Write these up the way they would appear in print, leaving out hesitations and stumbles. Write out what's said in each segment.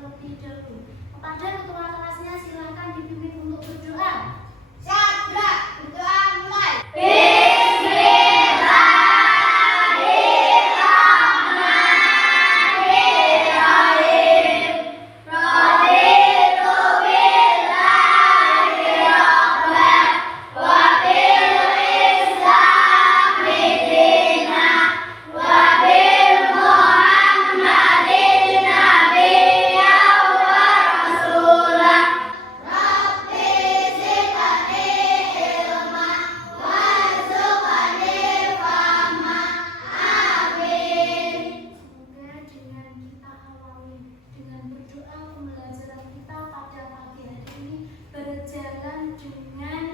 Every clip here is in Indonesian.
terlebih dahulu. Kepada ketua kelasnya silakan dipimpin untuk berdoa. Sabda, berdoa mulai. Berjalan dengan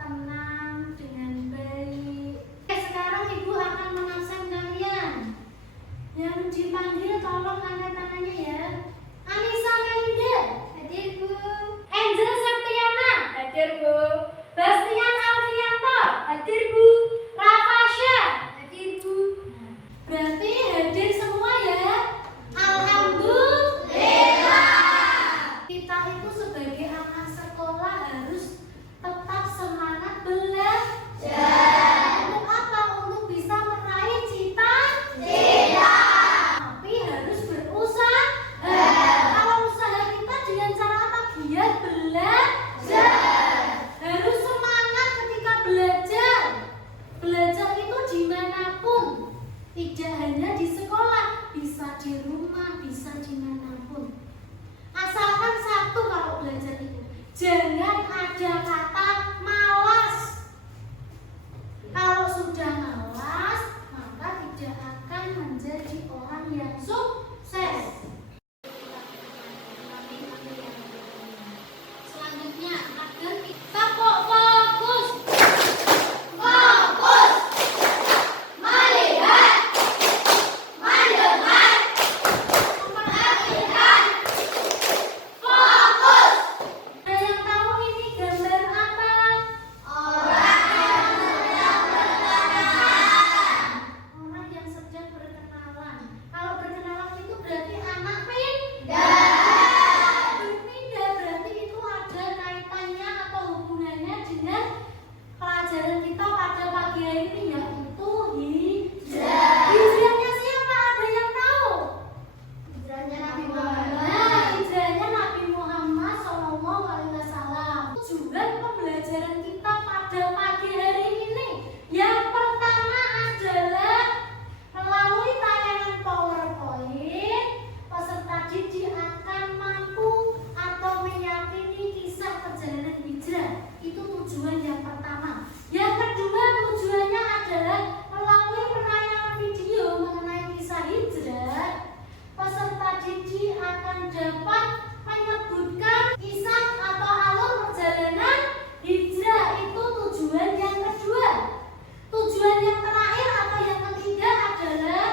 tenang, dengan baik. Sekarang Ibu akan mengabsen kalian. Yang dipanggil tolong angkat tangannya ya. Anissa Melinda, hadir Bu. Angel Septiana, hadir Bu. Bastian Alfianto, hadir Bu. Rafasya, hadir Bu. Berarti hadir semua ya. Alhamdulillah. Kita itu sebagai anak sekolah harus tetap semangat belajar. Untuk apa? Untuk bisa meraih cita-cita. Tapi harus berusaha. Kalau usaha kita dengan cara apa? Giat belajar. Harus semangat ketika belajar. Belajar itu dimanapun. Tidak hanya di sekolah, bisa di rumah, bisa dimanapun. Asalkan satu kalau belajar itu, jangan ada kata malas. Kalau sudah malas, maka tidak akan menjadi orang yang sukses. Selanjutnya, agar kita kok fokus. Fokus, melihat, mendengar, memperhatikan. Fokus, Ada yang tahu ini gambar apa? orang yang sedang berkenalan. Orang yang sedang berkenalan. Kalau berkenalan itu berarti anak pindah. Berpindah berarti itu ada kaitannya atau hubungannya dengan pelajaran kita pada pagi hari ini, yaitu hijrah. Hijrahnya siapa? Ada yang tahu? Hijrahnya Nabi Nah, Muhammad. hijrahnya Nabi Muhammad SAW. Tujuan pembelajaran kita pada pagi hari ini yang pertama adalah melalui tayangan PowerPoint, peserta didik akan mampu atau meyakini kisah perjalanan hijrah. Itu tujuan yang pertama. Yang kedua, tujuannya adalah melalui penayangan video mengenai kisah hijrah, peserta didik akan dapat menyebutkan kisah atau alur perjalanan hijrah. Itu tujuan yang kedua. Tujuan yang terakhir atau yang ketiga adalah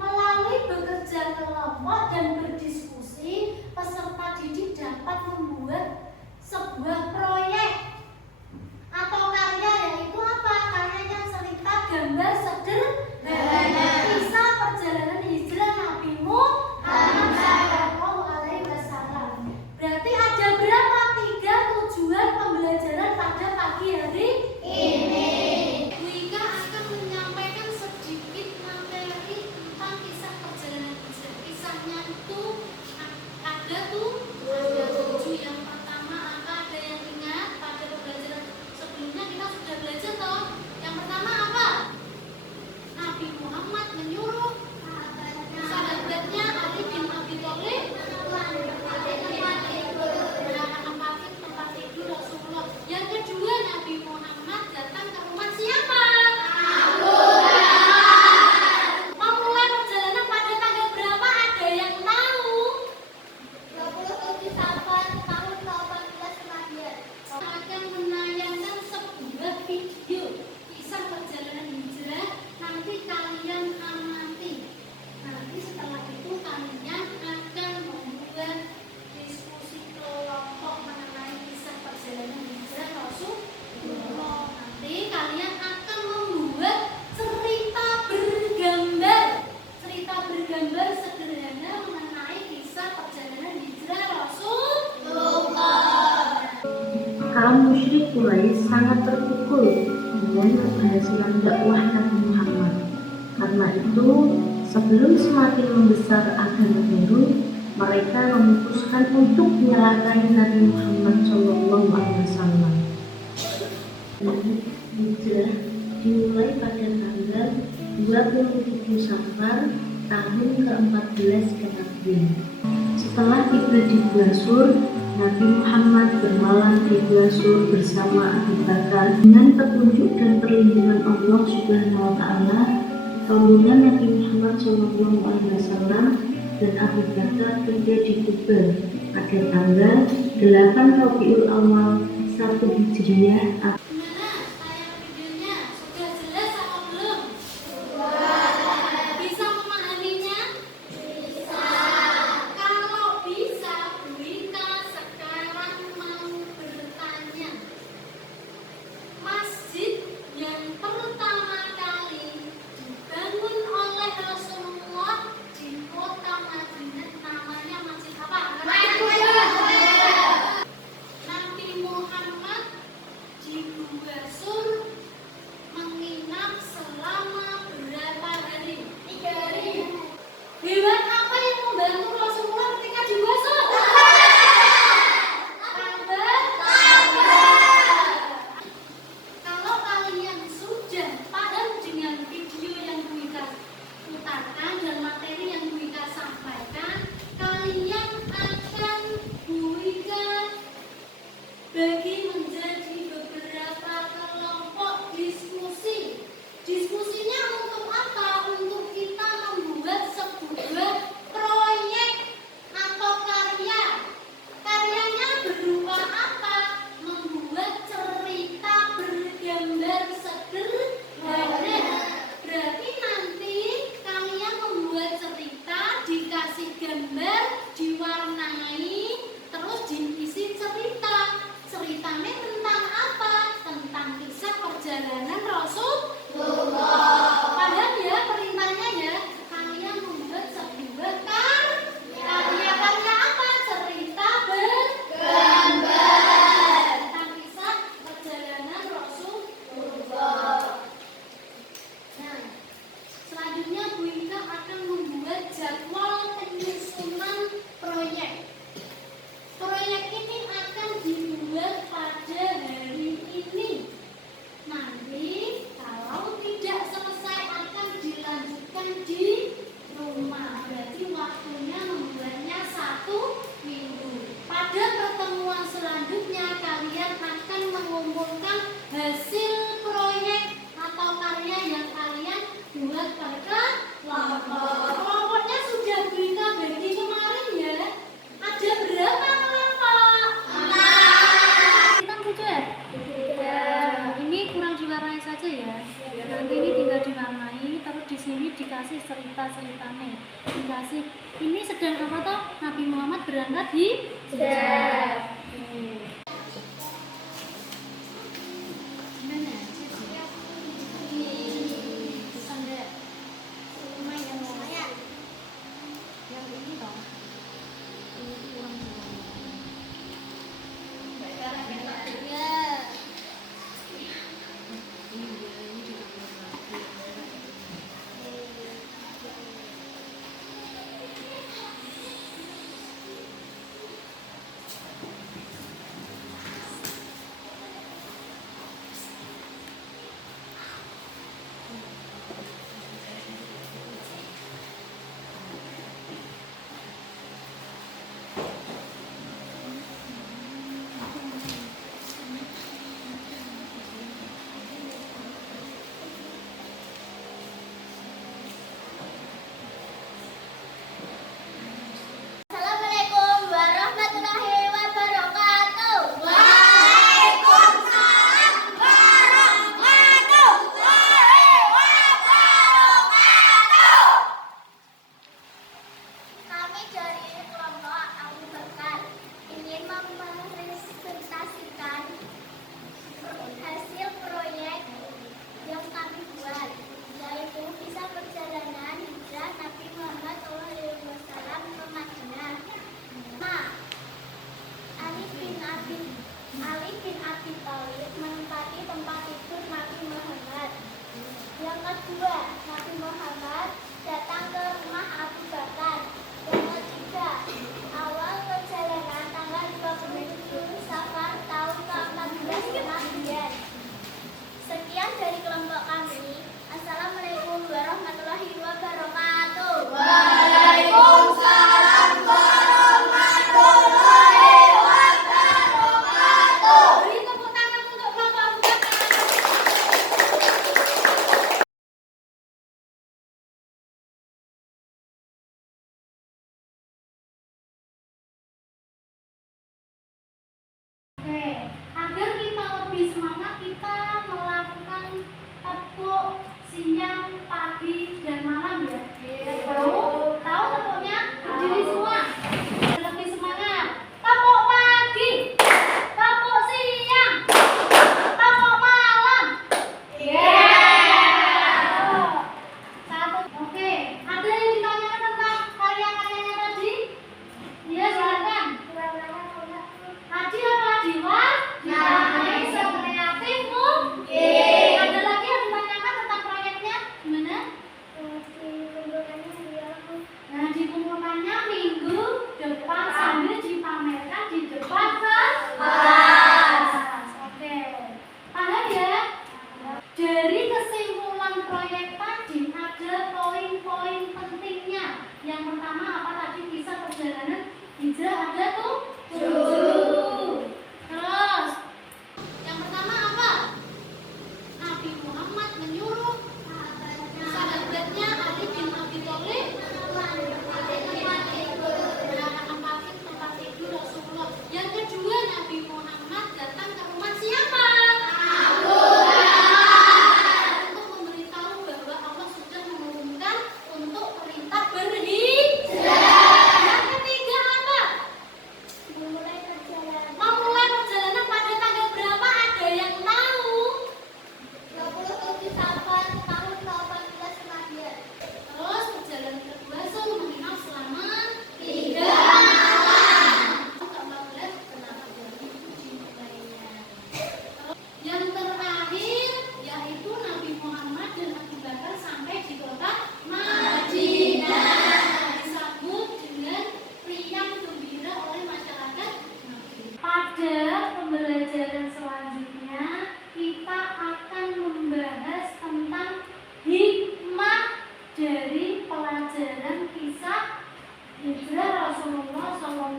melalui bekerja kelompok dan berdiskusi, peserta didik dapat membuat sebuah proyek atau karya, yaitu apa? Karya yang selingkar gambar sederhana kisah perjalanan hijrah Nabi Muhammad SAW. Berarti ada berapa? 3 tujuan pembelajaran pada pagi hari ini. Bu Ika akan menyampaikan sedikit materi tentang kisah perjalanan hijrah. Kisahnya itu ada 7. Yang pertama apa? Ada yang ingat? kaum musyrik Quraisy sangat terpukul dengan keberhasilan dakwah Nabi Muhammad. Karena itu, sebelum semakin membesar agama baru, mereka memutuskan untuk menyalakai Nabi Muhammad SAW. Hijrah dimulai pada tanggal 27 Safar tahun ke-14 Kenabian. Setelah tiba di Gua Sur, Nabi Muhammad bermalam di Gua Sur bersama Abu Bakar. Dengan petunjuk dan perlindungan Allah Subhanahu wa Ta'ala, rombongan Nabi Muhammad SAW dan Abu Bakar tiba di Kuba pada tanggal 8 Rabiul Awal 1 Hijriah. Gimana saya videonya? Sudah jelas atau belum? Bisa memahaminya? Bisa. Kalau bisa, Wika sekarang mau bertanya. Masjid yang pertama kali dibangun oleh Rasulullah di kota Madinah namanya masjid apa? Nabi Muhammad di Gua Sur menginap selama berapa hari? 3 hari. Hewan apa yang membantu Rasulullah ketika di Gua Sur? Kalau kalian sudah paham dengan video yang Wika putarkan dan materi yang Wika sampaikan, kalian akan Wika bagi menjadi beberapa kelompok diskusi. Diskusinya untuk apa? Untuk kita membuat sebuah proyek atau karya. Karyanya berupa apa? Membuat cerita bergambar sederhana. Berarti nanti kalian membuat cerita, dikasih gambar, diwarnai, terus diisi cerita. Ceritanya tentang apa? Tentang kisah perjalanan Rasulullah. Paham ya perintahnya ya? Kalian membuat sebuah karya. Karya apa? Cerita bergambar tentang kisah perjalanan Rasulullah. Nah, selanjutnya Bu Ika akan membuat jadwal penyusunan proyek. Proyek ini akan dibuat pada hari ini. Nanti kalau tidak selesai akan dilanjutkan di rumah. Berarti waktunya membuatnya 1 minggu. Pada pertemuan selanjutnya kalian akan mengumpulkan hasil proyek atau karya yang kalian buat pada kelompok. Kelompoknya sudah kita bagi kemarin ya. Ada berapa kelompok? 4. Kita lucu ya? Ini kurang diwarnai saja ya. Nanti ini tinggal diwarnai, terus di sini dikasih cerita-ceritanya. Dikasih ini sedang apa toh? Nabi Muhammad berangkat di Gimana? Bisa enggak? Lumayan. Yang ini toh. Ini kurang diwarnai. Assalamualaikum warahmatullahi wabarakatuh. Waalaikumsalam warahmatullahi wabarakatuh. Kami dari kelompok Abu Bakar ingin mempresentasikan hasil proyek yang kami buat, yaitu kisah perjalanan hijrah Nabi Muhammad SAW ke Madinah. Ali bin Abi siang, pagi, dan malam ya. Tahu? Tahu tepuknya? Berdiri semua. Lebih semangat. Tepuk pagi, tepuk siang, tepuk malam. Satu. Oke. Ada yang ditanyakan tentang karya-karyanya tadi? Iya, silakan. Adi apa Diwa? Bisa kreatif, Ada lagi yang ditanyakan tentang proyeknya? Gimana? Nah, dikumpulkannya minggu depan sambil dipamerkan di depan kelas. Oke. Paham ya? Dari kesimpulan proyek tadi ada poin-poin pentingnya. Yang pertama apa tadi? Kisah perjalanan hijrah ada tuh 7. Terus yang pertama apa? Nabi Muhammad menyuruh sahabatnya Ali bin Abi Thalib menempati tempat tidur Rasulullah. Yang kedua, Nabi Muhammad datang ke rumah siapa? Untuk memberitahu bahwa Allah sudah mengumumkan untuk perintah berhijrah. Yang ketiga apa? Memulai perjalanan. Memulai perjalanan pada tanggal berapa? Ada yang tahu? 27 Safar tahun 18 Hijriah. Terus perjalanan kedua suruh menginap selama 3 malam. Ke-14 kenapa jadi dimulainya. Yang terakhir yaitu Nabi Muhammad dan Abu Bakar sampai di kota Madinah. Disambut dengan riang gembira oleh masyarakat Nabi. Pada pembelajaran selanjutnya kita akan membahas tentang hikmah dari pelajaran kisah hijrah Rasulullah SAW.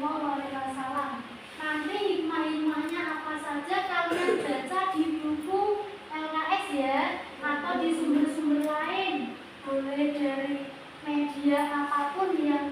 Nanti hikmah-hikmahnya apa saja kalian baca di buku LKS ya, atau di sumber-sumber lain. Boleh dari media apapun yang